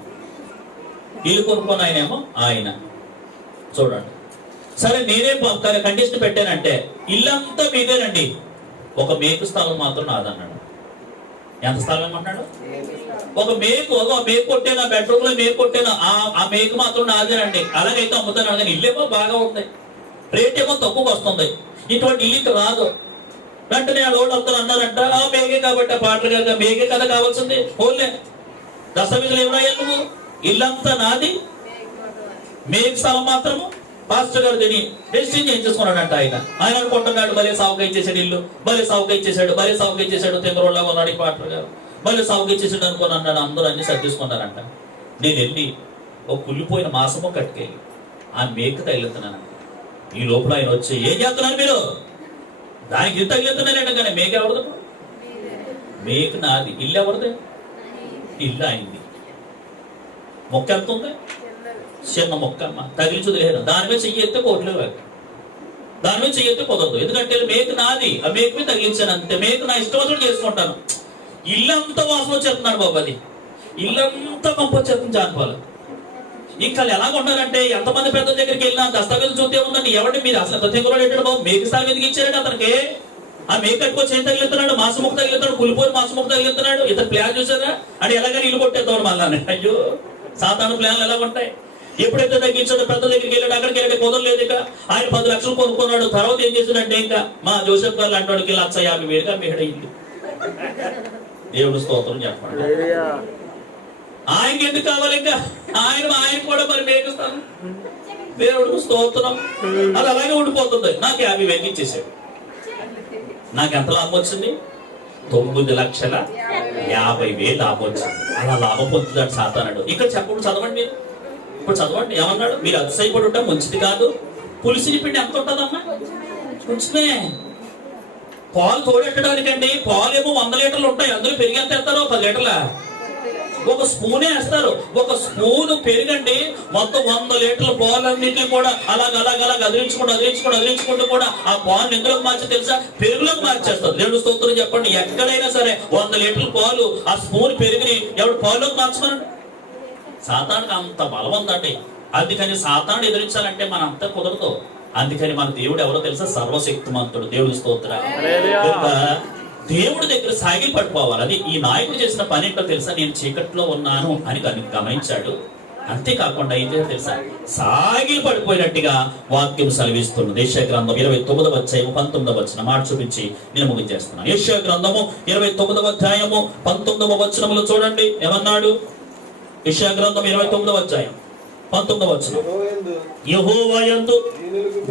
ఇల్లు కొనుక్కున్న ఆయనేమో ఆయన. చూడండి, సరే నేనే కండిషన్ పెట్టానంటే ఇల్లంతా మీదేనండి, ఒక మేకు స్థలం మాత్రం నాదన్నాడు. ఎంత స్థలం ఏమన్నాడు? ఒక మేకు కొట్టాను, బెడ్రూమ్ లో మేకు కొట్టాను, ఆ మేకు మాత్రం నాదేనండి. అలాగైతే అమ్ముతాను. కానీ ఇల్లేమో బాగా ఉంది, రేట్ ఏమో తక్కువగా వస్తుంది. ఇటువంటి ఇల్లు రాదు. వెంటనే ఆ లోడ్ అంతా అన్నారంట, ఆ మేకే కాబట్టి ఆ పాటలు కాక మేకే కదా కావాల్సింది. పోలే దస్తవీజులు ఎవరయ్యా నువ్వు? ఇల్లంతా నాది, మేకు స్థలం మాత్రము పాస్టర్ గారు తిని డెసిషన్ చేయించేసుకున్నాడంట. ఆయన అనుకుంటున్నాడు భలే సాగుగా ఇచ్చేసాడు ఇల్లు, భలే సాగుగా ఇచ్చేసాడు, భలే సాగుగా ఇచ్చేసాడు. తెంగరోళ్ళగా ఉన్నాడు ఈ పాస్టర్ గారు, భలే సాగుగా ఇచ్చేసాడు అనుకుని అన్నాడు. అందరూ అన్ని సర్దేసుకున్నారంట. నేను వెళ్ళి ఒక కుళ్ళిపోయిన మాసము కట్టుకెళ్ళి ఆ మేకు తగిలిస్తున్నాను. ఈ లోపల ఆయన వచ్చి, ఏం చేస్తున్నారు మీరు? దానికి ఇది తగిలిస్తున్నారంట. కానీ మేక ఎవరిది? మేకు నాది. ఇల్లు ఎవరిది? ఇల్లు అయింది. మొక్క ఎంత ఉంది? చిన్న మొక్క అమ్మ, తగిలించుది లేదు. దాని మీద చెయ్యి ఎత్తే కోట్లు, దాని మీద చెయ్యి ఎత్తే కుదరదు. ఎందుకంటే మేకు నాది, ఆ మేకు మీద తగిలించాను అంతే. మేకు నా ఇష్టం చేసుకుంటాను. ఇల్లంతా వాసన వచ్చేస్తున్నాడు బాబు. అది ఇల్లంతా పంప వచ్చేస్తుంది జానపాలు. ఇంకా ఎలాగ ఉన్నారంటే ఎంతమంది పెద్ద దగ్గరికి వెళ్ళినా దస్తావేజు చూస్తే ఉందండి. ఎవరిని మీరు అసలు తెంగురాడు ఏంటాడు బాబు? మేకు స్థాయి మీదకి ఇచ్చారంటే అతనికి ఆ మేకు కట్టుకొచ్చి ఏం తగిలిస్తున్నాడు? మాసముఖ తగిలిస్తున్నాడు, కులిపోయి మాసముఖ తగిలిస్తున్నాడు. ఇతను ప్లాన్ చూసారా? అంటే ఎలాగని ఇల్లు కొట్టేద్దాం మళ్ళీ. అయ్యో, సాధారణ ప్లాన్లు ఎలా ఉంటాయి? ఎప్పుడైతే తగ్గించాడో పెద్ద దగ్గరికి వెళ్ళాడు, అక్కడికి వెళ్ళాడు, కుదరలేదు. ఇక ఆయన 10 లక్షలు కొనుక్కున్నాడు. తర్వాత ఏం చేశాడంటే ఇంకా మా జోసెఫ్ గారు అంటాడికి 1,50,000 అమ్మేడు ఇల్లు. దేవుడు స్తోత్రం చెప్పండి. ఆయనకి ఎందుకు కావాలి? ఇంకా ఆయన కూడా మరి మేకుస్తాను. దేవుడికి స్తోత్రం. అది అలాగే ఉండిపోతుంది. నాకు 50,000 ఇచ్చేసాడు. నాకు ఎంత లాభం వచ్చింది? 9,50,000 లాభం వచ్చింది. అలా లాభం పొందుతాడు సాతానుడు. ఇక్కడ చెప్పండి, చదవండి. ఇప్పుడు చదవండి ఏమన్నాడు? మీరు అతిశయపడుట మంచిది కాదు. పులిసిన పిండి ఎంత ఉంటుందమ్మా? కొంచెమే. పాలు తోడెట్టడానికండి, పాలు ఏమో 100 లీటర్లు ఉంటాయి. అందులో పెరిగి ఎంత వేస్తారు? 10 లీటర్ల. ఒక స్పూనే వేస్తారు. ఒక స్పూను పెరిగండి మొత్తం 100 లీటర్ల పాలన్నింటినీ కూడా అలాగ అదిలించుకుంటూ కూడా ఆ పాలు ఎందులోకి మార్చి తెలుసా? పెరుగులోకి మార్చేస్తారు. దేవుడు స్తోత్రం చెప్పండి. ఎక్కడైనా సరే 100 లీటర్ల పాలు ఆ స్పూన్ పెరుగుని ఎవడు పాలులోకి మార్చమనండి. సాతానుడికి అంత బలం ఉందండి. అందుకని సాతానుడు ఎదిరించాలంటే మన అంత కుదరదు. అందుకని మన దేవుడు ఎవరో తెలుసా? సర్వశక్తిమంతుడు. దేవుడి స్తోత్రం. దేవుడి దగ్గర సాగిలి పడిపోవాలి. అది ఈ నాయకుడు చేసిన పని ఏంటో తెలుసా? నేను చీకట్లో ఉన్నాను అని గమనించాడు. అంతేకాకుండా ఏం చేయాలి తెలుసా? సాగిలి పడిపోయినట్టుగా వాక్యం సెలవిస్తుంది. యెషయా గ్రంథం 29వ అధ్యాయము 19వ వచనం మాట చూపించి నేను ముగించేస్తున్నాను. యెషయా గ్రంథము 29వ అధ్యాయము 19వ వచనములో చూడండి ఏమన్నాడు? యెషయా గ్రంథం 29వ అధ్యాయం 19వ వచనం. యెహోవా యందు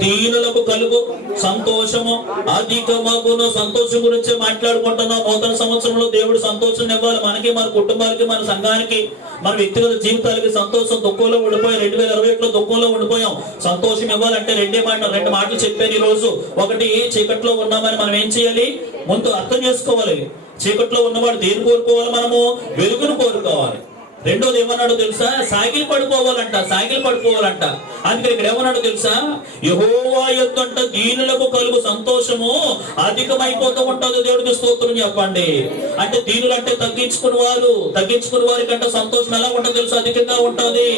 దీనులకు కలుగు సంతోషము అధికమగును. సంతోషం గురించి మాట్లాడుకుంటున్నాం. నూతన సంవత్సరంలో దేవుడు సంతోషం ఇవ్వాలి మనకి, మన కుటుంబాలకి, మన సంఘానికి, మన వ్యక్తిగత జీవితాలకి. సంతోషం దుఃఖంలో ఉండిపోయాం. 2021లో దుఃఖంలో ఉండిపోయాం. సంతోషం ఇవ్వాలంటే రెండు మాటలు చెప్పాను ఈ రోజు. ఒకటి, చీకట్లో ఉన్నామని మనం ఏం చేయాలి ముందు అర్థం చేసుకోవాలి. చీకట్లో ఉన్నవాడు దేని కోరుకోవాలి? మనము వెలుగును కోరుకోవాలి. రెండోది ఏమన్నాడో తెలుసా? సాగిలి పడిపోవాలంట. అందుకని ఇక్కడ ఏమన్నాడో తెలుసా? యెహోవా యందు దీనులకు కలుగు సంతోషము అధికమైపోతూ ఉంటుంది. దేవుడికి స్తోత్రం చెప్పండి. అంటే దీనులు అంటే తగ్గించుకుని వారి కంటే సంతోషం ఎలా ఉంటుంది తెలుసా? అధికంగా ఉంటుంది.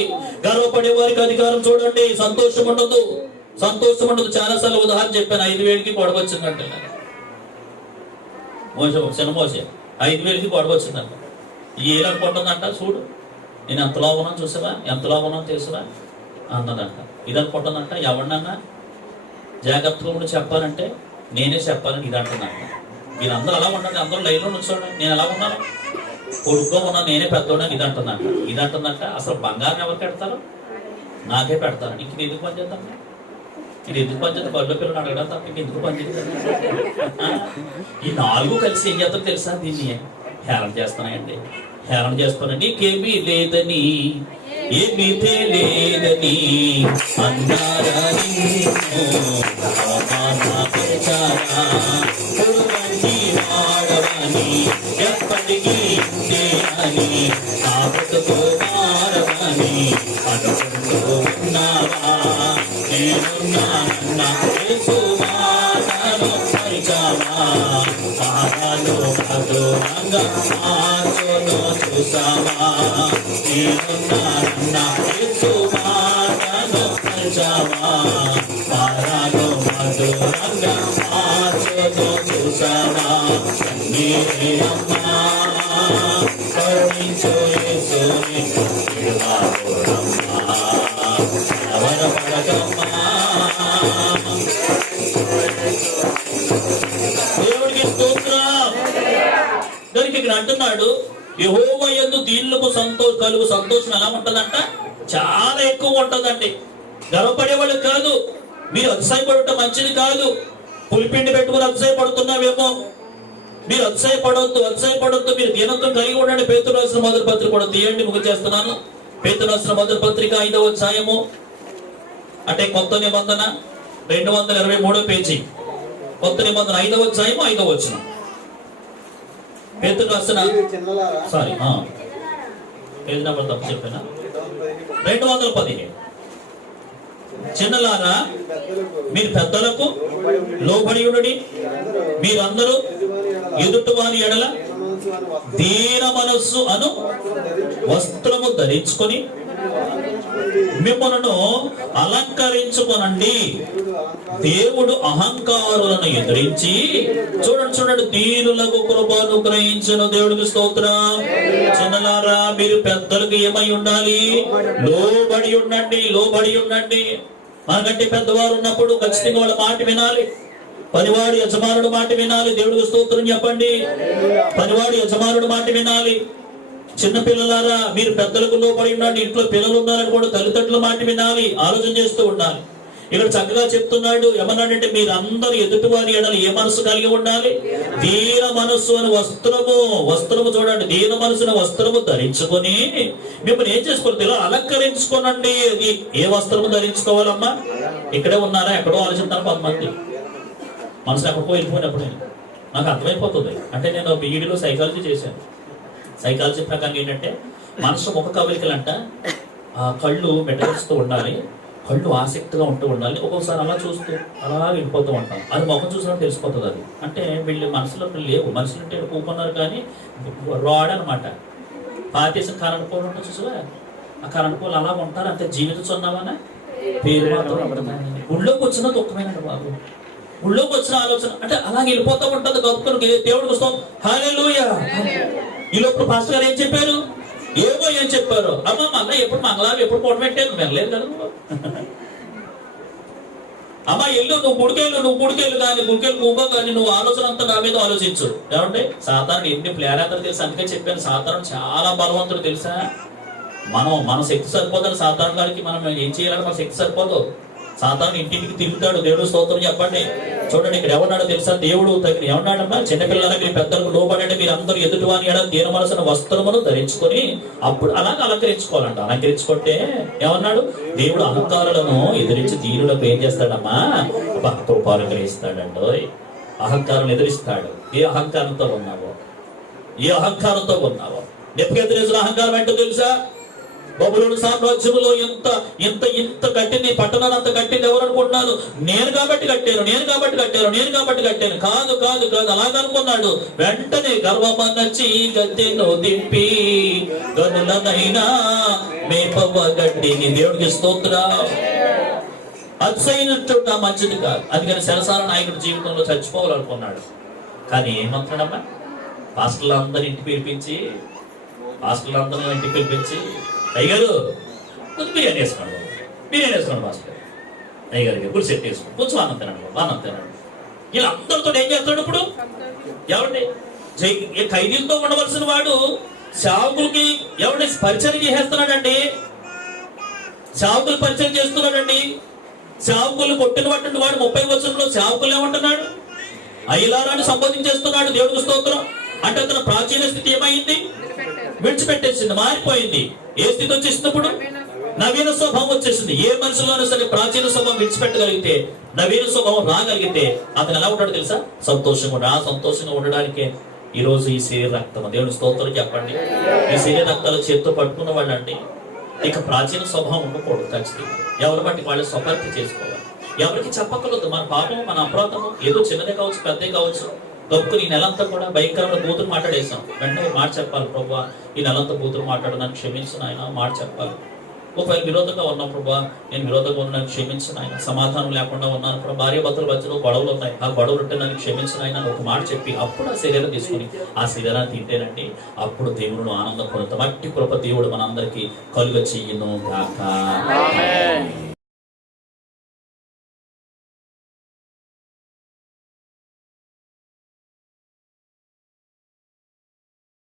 గర్వపడే వారికి అధికారం చూడండి, సంతోషం ఉండదు. చాలాసార్లు ఉదాహరణ చెప్పాను. 5,000కి గొడవచ్చిందంటే, చిన్న మోసే 5,000కి గొడవచ్చిందంట. ఏలనుకుంటుందంట, చూడు నేను ఎంతలో ఉన్నాను చూసావా, ఎంతలో ఉన్నాను తెలుసురా అన్నదంట. ఇది అనుకుంటుందంట, ఎవరినన్నా జాగ్రత్తగా ఉండి చెప్పాలంటే నేనే చెప్పాలని ఇది అంటుందంట. మీరందరూ అలా ఉండండి, అందరూ లైన్లో నుంచోండి, నేను ఎలా ఉన్నాను, పొడుగ్గా ఉన్నాను, నేనే పెద్దోడని ఇది అంటుందంట. అసలు బంగారం ఎవరికి పెడతారు? నాకే పెడతారు. ఇంక ఇది ఎందుకు పనిచేద్దాం? బడిలో పిల్లలు అడగడం తప్ప ఇంకెందుకు పనిచేస్తుంది? ఈ 4 కలిసి ఏం చేస్తారో తెలుసా? దీన్ని హేళన చేస్తానండి. నీకేమీ లేదని, ఏమీ లేదని అన్నారని వాడవని ఎప్పటికీ అని నా బ్రతుకు మారవని అనుకుంటూ ఉన్నావా? నేనున్నానన్న యేసు మాటను పరిచావా? పాపాలు మధురంగా మార్చును చూసావా? నేనున్నానన్న యేసు మాటను పరిచావా? పాపాలు మధురంగా మార్చును చూసావా? నీవే అమ్మా కరుణించు యేసుని విడువకురమ్మా అవనపడకమ్మా. దేవుడికి స్తోత్రం. దానికి ఇక్కడ అంటున్నాడు, యెహోవా యందు దీనులకు కలుగు సంతోషం ఎలా ఉంటదంట? చాలా ఎక్కువ ఉంటదండి. గర్వపడేవాళ్ళు కాదు. మీరు అతిశయపడటం మంచిది కాదు. పులిపిండి పెట్టుకుని అతిశయపడుతున్నావేమో. మీరు అతిశయపడొద్దు. మీరు దీనత్వం కలిగి ఉండండి. పేతురు రాసిన మొదటి పత్రిక కూడా తీయండి, ముగించేస్తున్నాను. పేతురు రాసిన మొదటి పత్రిక 5వ అధ్యాయము, అంటే కొత్త నిబంధన 223వ పేజీ. కొత్త నిబంధన 5వ అధ్యాయము 5వ వచనం. పేతురు రాసిన పేజీ నెంబర్ తప్పు చెప్పానా? 215. చిన్నలారా మీరు పెద్దలకు లోబడి ఉండుడి, మీరందరూ ఎదుటి వారి ఎడల దీన మనస్సు అను వస్త్రము ధరించుకొని మిమ్మల్ని అలంకరించుకొనండి. దేవుడు అహంకారులను ఎదిరించి చూడండి దీనులకు కృపను గ్రహించను. దేవుడికి స్తోత్రం. చిన్నలారా మీరు పెద్దలకు ఏమై ఉండాలి? లోబడి ఉండండి. మనకంటే పెద్దవారు ఉన్నప్పుడు ఖచ్చితంగా వాళ్ళ మాట వినాలి. పనివాడి యజమానుడు మాట వినాలి. దేవుడికి స్తోత్రం చెప్పండి. పనివాడి యజమానుడు మాట వినాలి. చిన్న పిల్లలారా మీరు పెద్దలకు లోబడి ఉండండి. ఇంట్లో పిల్లలు ఉన్నారని కూడా తల్లిదండ్రుల మాట వినాలి. ఆలోచన చేస్తూ ఉండాలి. ఇక్కడ చక్కగా చెప్తున్నాడు. ఏమన్నాడంటే మీరందరూ ఎదుటివారి ఎడల ఏ మనసు కలిగి ఉండాలి? దీన మనస్సు అని వస్త్రము చూడండి. దీన మనసుని వస్త్రము ధరించుకొని మిమ్మల్ని ఏం చేసుకోవాలి? అలంకరించుకోనండి. అది ఏ వస్త్రము ధరించుకోవాలమ్మా? ఇక్కడే ఉన్నారా? ఎక్కడో ఆలోచిస్తున్నారు కొంతమంది. మనసు ఎక్కడికో వెళ్ళిపోయినప్పుడు నాకు అర్థమైపోతుంది. అంటే నేను బీఈడీలో సైకాలజీ చేశాను. సైకాలజీ ప్రకారం ఏంటంటే మనసు ముఖ కవలికలంట కళ్ళు మెట్టగలుస్తూ ఉండాలి, కళ్ళు ఆసక్తిగా ఉంటూ ఉండాలి. ఒక్కొక్కసారి అలా చూస్తూ అలా వెళ్ళిపోతూ ఉంటాం. అది ముఖం చూసినట్టు తెలిసిపోతుంది. అది అంటే వీళ్ళు మనసులో లేవు. మనుషులు అంటే కూకున్నారు కానీ రాడనమాట. పాతేసిన కరెంట్ పోల్ ఉంటుంది చూసావా? ఆ కరెంట్ పోల్ అలా ఉంటారు. అంతే జీవించున్నామని పేరు మాత్రం. గుళ్ళోకి వచ్చిన దుఃఖమేనండి బాబు. గుళ్ళోకి వచ్చిన ఆలోచన అంటే అలా వెళ్ళిపోతూ ఉంటుంది. గొప్ప దేవుడికి వస్తాం. హల్లెలూయా. ఈ లోపల పాస్టర్ గారు ఏం చెప్పారు? ఏం చెప్పారు? అమ్మ మళ్ళీ ఎప్పుడు మంగళవారం ఎప్పుడు పొడ పెట్టాను వెళ్ళలేదు కదా. అమ్మ ఎల్లు నువ్వు గుడికెళ్ళు కానీ గుడికెళ్ళు కూకో కానీ నువ్వు ఆలోచన అంతా నా మీద ఆలోచించు. ఏమంటే సాతాను ఎన్ని ప్లేరాతలు తెలుసు. అందుకే చెప్పాను సాతాను చాలా బలవంతుడు తెలుసా. మన శక్తి సరిపోదని సాధారణ గారికి మనం ఏం చేయాలని మన శక్తి సరిపోదు. సాధారణ ఇంటింటికి తిరుగుతాడు. దేవుడు స్తోత్రం చెప్పండి. చూడండి ఇక్కడ ఎవరున్నాడో తెలుసా? దేవుడు తగిన ఏమన్నాడమ్మా, చిన్నపిల్లల మీరు పెద్దలకు లోబడండి, మీరు అందరూ ఎదుటివాని ఎడ దీనమనసిన వస్త్రమును ధరించుకొని అప్పుడు అలాగే అలంకరించుకోవాలంట. అలంకరించుకుంటే ఏమన్నాడు? దేవుడు అహంకారులను ఎదిరించి దీనులకు ఏం చేస్తాడమ్మా? కృపను గ్రహిస్తాడండి. అహంకారం ఎదిరిస్తాడు. ఏ అహంకారంతో ఉన్నావో, ఏ అహంకారంతో ఉన్నావో. నెబుకద్నెజరు అహంకారం ఏంటో తెలుసా? బబులోను సామ్రాజ్యంలో ఇంత కట్టింది, పట్టణాన్ని అంత కట్టింది ఎవరు అనుకుంటున్నారు? నేను కాబట్టి కట్టాను. కాదు అలాగనుకున్నాడు. వెంటనే గర్వమనచి గద్దెను దింపి గనులనైనా మేపవ గడ్డిని. దేవుడికి స్తోత్రం. అతిశయినట్టు మంచిది కాదు. అందుకని శరసాల నాయకుడి జీవితంలో చచ్చిపోవాలనుకున్నాడు. కానీ ఏమంటున్నాడమ్మా? పాస్టర్లందరూ ఇంటికి పిలిపించి అయ్యగారు కొంచెం బిర్యానీ వేసుకోండి మాస్టర్. అయ్యగారు గుడి సెట్ వేసుకోండి, కొంచెం అన్నం తినండి. ఇలా అందరితో ఏం చేస్తాడు ఇప్పుడు? ఎవరిని ఖైదీలతో ఉండవలసిన వాడు సేవకులకి ఎవరిని పరిచయం చేసేస్తున్నాడండి. సేవకులు పరిచయం చేస్తున్నాడండి. సేవకులు కొట్టినటువంటి వాడు 30 వచనంలో సేవకులు ఏమంటున్నాడు? అయ్యలారాన్ని సంబోధించేస్తున్నాడు. దేవుడికి స్తోత్రం. అంటే అతను ప్రాచీన స్థితి ఏమైంది? విడిచిపెట్టేసింది, మారిపోయింది. ఏ స్థితి వచ్చేసింది ఇప్పుడు? నవీన స్వభావం వచ్చేసింది. ఏ మనుషులోనూ సరే ప్రాచీన స్వభావం విడిచిపెట్టగలిగితే, నవీన స్వభావం రాగలిగితే అతను ఎలా ఉంటాడు తెలుసా? సంతోషంగా ఉండడానికే ఈ రోజు ఈ శరీర రక్తం. దేవుని స్తోత్రం చెప్పండి. ఈ శరీర రక్తాలు చేత్తో పట్టుకున్న వాళ్ళు అండి ఇక ప్రాచీన స్వభావం ఉండకూడదు. ఖచ్చితంగా ఎవరి బట్టి వాళ్ళు స్వపరిధి చేసుకోవాలి. ఎవరికి చెప్పకూడదు మన పాపం, మన అపరాధము. ఏదో చిన్నదే కావచ్చు, పెద్దే కావచ్చు. గొప్పని ఈ నెలంతా కూడా భయంకరమైన బూతులు మాట్లాడేసాం. వెంటనే మాట చెప్పాలి, ప్రభువా ఈ నెలంతా బూతులు మాట్లాడు, నన్ను క్షమించు నాయన. మాట చెప్పాలి. ఒకవేళ విరోధంగా ఉన్నాం, ప్రభువా నేను విరోధంగా ఉన్న నన్ను క్షమించు నాయన. సమాధానం లేకుండా ఉన్నాను, ఇప్పుడు భార్య భర్తల మధ్యలో గొడవలు ఉన్నాయి, ఆ గొడవలు ఉంటే నన్ను క్షమించు నాయన ఒక మాట చెప్పి అప్పుడు ఆ శరీరం తీసుకుని ఆ శరీరాన్ని తింటేనండి అప్పుడు దేవుడు ఆనందం పొందుతాం. అట్టి కృప దేవుడు మనందరికీ కలుగ చెయ్యును గాక.